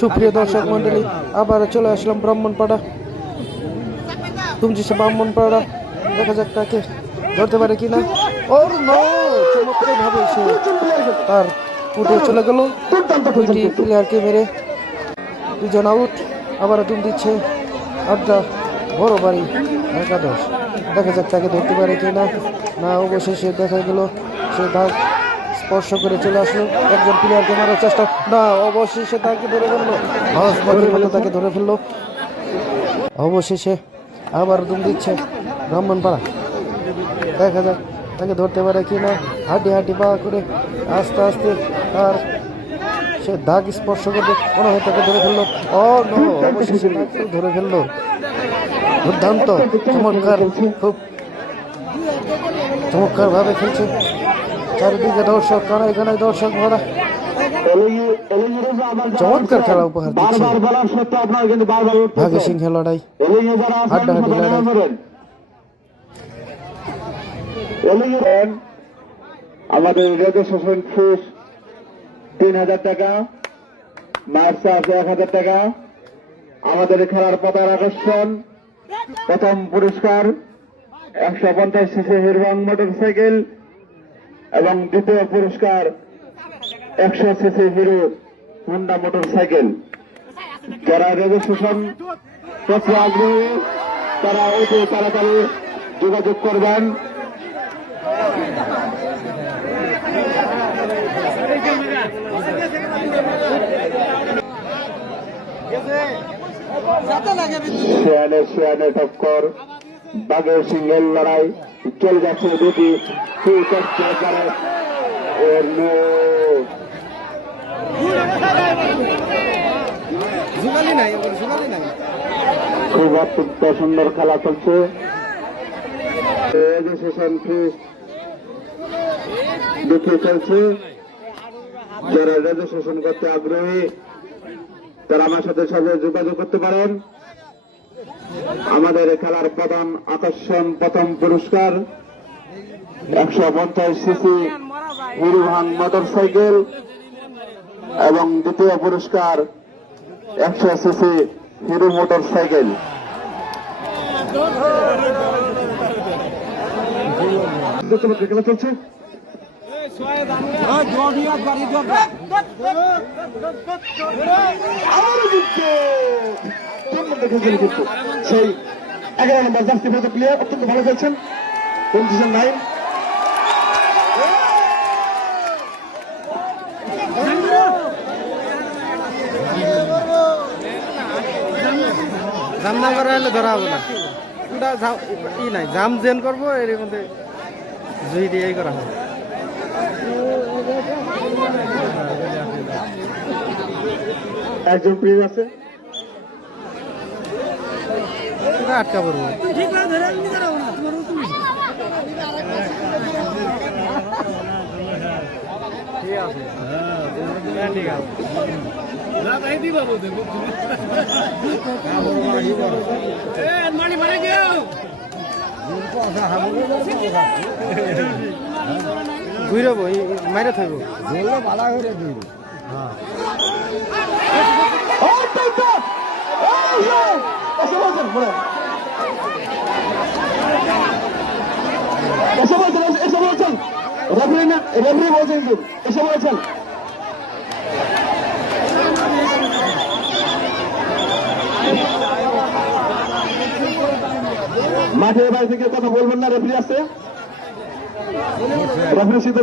সুপ্রিয় দর্শক মন্ডলী আবার চলে আসলাম ব্রাহ্মণপাড়া। তুমি সে ব্রাহ্মণপাড়া, দেখা যাক তাকে ধরতে পারে কিনা। তার উঠে চলে গেল। দুইটি প্লেয়ারকে মেরে দুজন আউট আবার তুমি দিচ্ছে আড্ডা বড় বাড়ি একাদশ। দেখা যাক তাকে ধরতে পারে কিনা। না, অবশেষে দেখা গেল সে দাগ স্পর্শ করে চলে আসলো। একজন প্লেয়ারকে মারার চেষ্টা। না, অবশেষে তাকে ধরে ফেলল। মতো তাকে ধরে ফেলল। অবশেষে আবার দুম দিচ্ছে ব্রাহ্মণপাড়া দেখা যাক তাকে ধরতে পারে কি না। হাঁটি হাঁটি, পা করে আস্তে আস্তে তার সে দাগ স্পর্শ করবে। মনে হয় তাকে ধরে ফেলল। নো, অবশেষে ধরে ফেলল। দুর্দান্ত, চমৎকার, খুব চমৎকার ভাবে খেলছে। চারিদিকে দর্শক, কানায় কানায় দর্শক ভরা। চমৎকার খেলা উপহার দিচ্ছে। লড়াই আমাদের রেজিস্ট্রেশন ফিস তিন হাজার টাকা, মার্চ চার্জ এক হাজার টাকা। আমাদের খেলার পতার আকর্ষণ, প্রথম পুরস্কার, একশো পঞ্চাশ সিসি হিরবাং মোটর সাইকেল এবং দ্বিতীয় পুরস্কার একশো CC Hero Honda motorcycle যারা রেজিস্ট্রেশন করতে আগ্রহী তারা অতি তাড়াতাড়ি যোগাযোগ করবেন। শিয়ানে শিয়ানে টক্কর বাঘের সিংহের লড়াই চলে যাচ্ছে দুটি করে খুব অত্যন্ত সুন্দর খেলা চলছে। দেখে চলছে। যারা রেজিস্ট্রেশন করতে আগ্রহী তারা আমার সাথে সবে যোগাযোগ করতে পারেন। আমাদের খেলার প্রধান আকর্ষণ প্রথম পুরস্কার একশো পঞ্চাশ সিসি হিরুহান মোটর সাইকেল এবং দ্বিতীয় পুরস্কার একশো সিসি হিরো মোটর সাইকেল খেলা চলছে নম্বর খেলছেন কিন্তু। সেই এগারো নম্বর জার্সি ফেরত প্লেয়ার অত্যন্ত ভালো খেলছেন পজিশন নাইন। জাম না করা হলে ধরা হবে না। ওটা ই নাই জাম জেন করব এর মধ্যে জুই দিয়ে করা হবে। একজন প্লেয়ার আছে। ওটা আটকা পড়ব ঠিক আছে হ্যাঁ, ঠিক আছে ঘুরব মাইরে থাকব এসে বলছেন বলেন এসে বলছেন এসে বলছেন। রেফারি না রেফারি বলছেন কিন্তু এসে বলেছেন। মাঠের বাইরে থেকে কথা বলবেন না রেফারি আছে রেফারি সিদ্ধান্ত